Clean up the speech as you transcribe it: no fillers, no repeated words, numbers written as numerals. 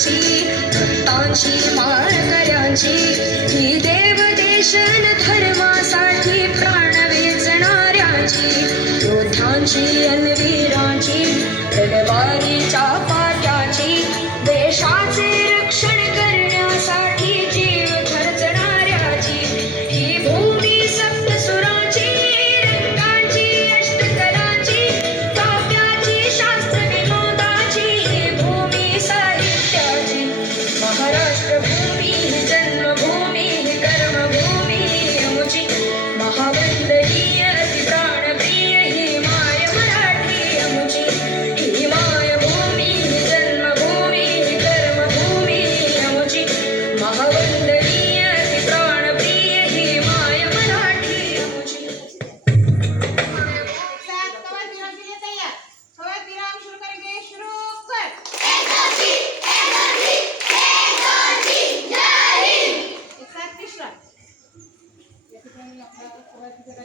वीरांची भक्तांची माळकऱ्यांची ही देवदेशन धर्मासाठी प्राण वेचणाऱ्यांची योद्ध्यांची अन वीरांची तलवारीच्या पाट्याची देशाचे रक्षण करण्यासाठी जीव खर्चणाऱ्याची ही भूमी सप्तसुरांची रंगांची अष्टकलांची काव्याची शास्त्र विनोदाची ही भूमी साहित्याची महाराष्ट्र